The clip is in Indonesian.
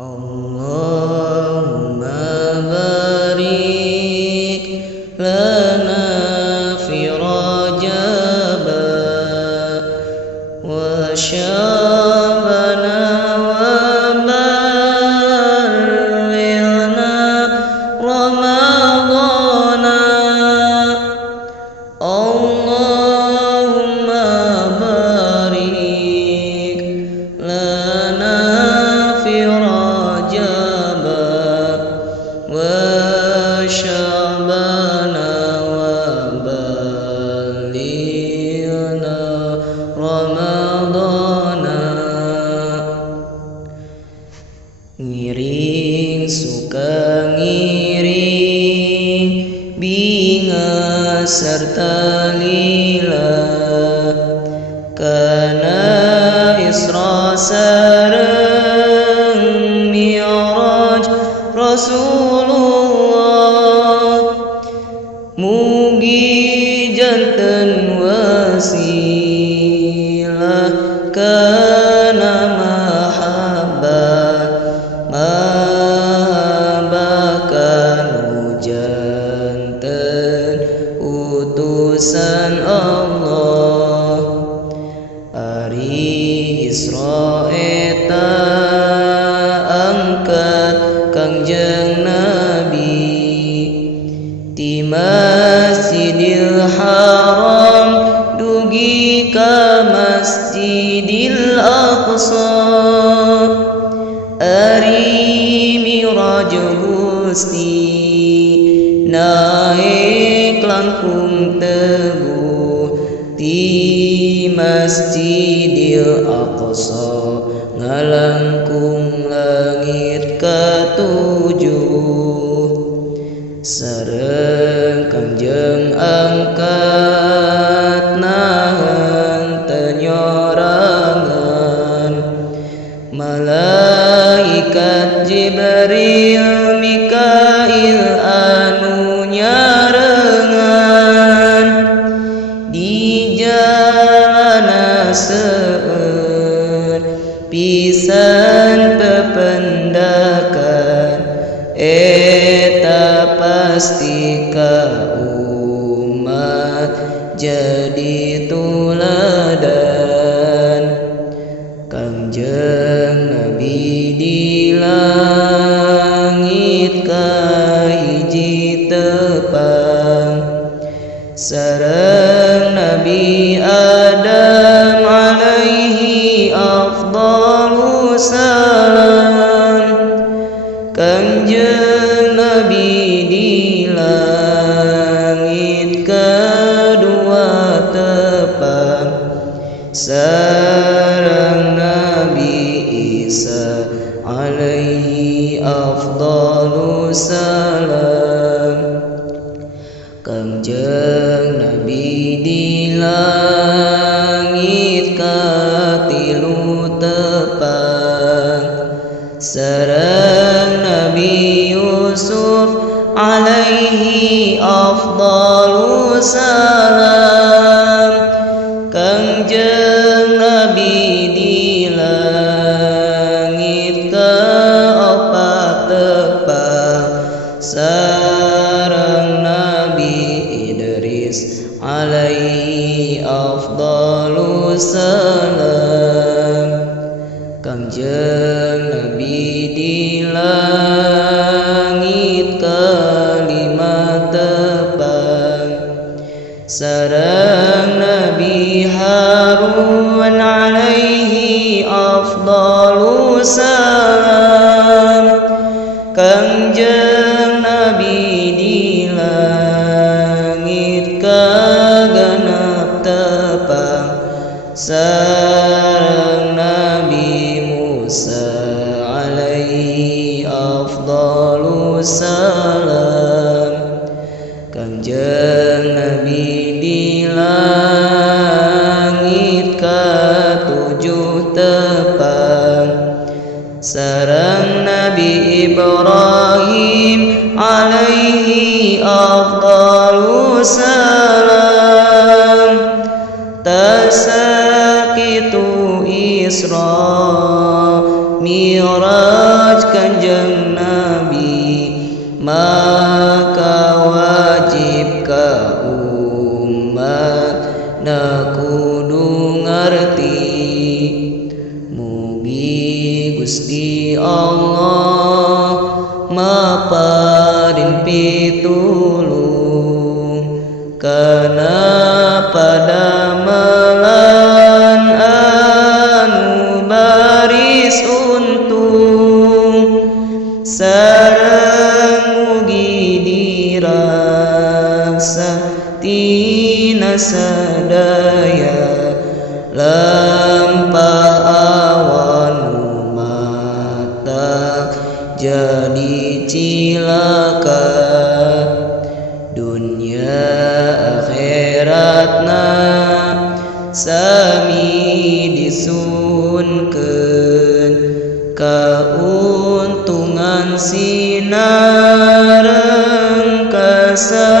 Allahumma barik lana fi Rajab wa Sya'bana wa ballighna Ramadana. Allahumma barik lana fi Rajab wa Sya'bana wa ballighna Ramadana. Ngiring suka ngiring binga serta lila kana Isra sareng Mi'raj Rasulullah. Mugi janten wasilah kana mahabbah kanu janten utusan Allah. Ari Isra eta angkat Kangjeng Nabi di Masjidil Haram dugi ka Masjidil Aqsa. Ari Mi'raj Gusti naik langkung teguh di Masjidil Aqsa ngalangkung langit katujuh. Sareng Kangjeng angkat nahan tenyorangan malaikat Jibril Mikail anu nyarengan di jalana seueur pisan pependakan eta pasti ka umat jadi tuladan. Kangjeng Nabi di langit kahiji tepang sareng Nabi Adam alaihi afdhalus salam. Kangjeng Nabi di langit kedua tepang sareng Nabi Isa alaihi afdhalus salam. Kangjeng Nabi di langit katilu tepang sareng Nabi Yusuf alaihi afdhalus salam. Kangjeng Nabi di langit kaopat tepang sareng Nabi Idris alaihi afdhalus salam. Kangjeng Nabi di langit kalima tepang sareng Nabi Harun alaihi afdhalus salam. Kangjeng Nabi di langit kagenep tepang sareng Nabi Musa alaihi afdhalus salam. Kangjeng Nabi di langit katujuh tepang sareng Nabi Ibrahim alaihi afdhalus salam. Tasakitu Isra Mi'raj Kanjeng Nabi, maka wajib ka umat na kudu ngarti. Mugi Gusti Allah maparin pitulung kana padamelan anu baris untung, sareng mugi dirasa tina sadaya lampah awan mata jadi cilaka. Dunia akhiratna sami disunkeun, kauntungan sinareng kasa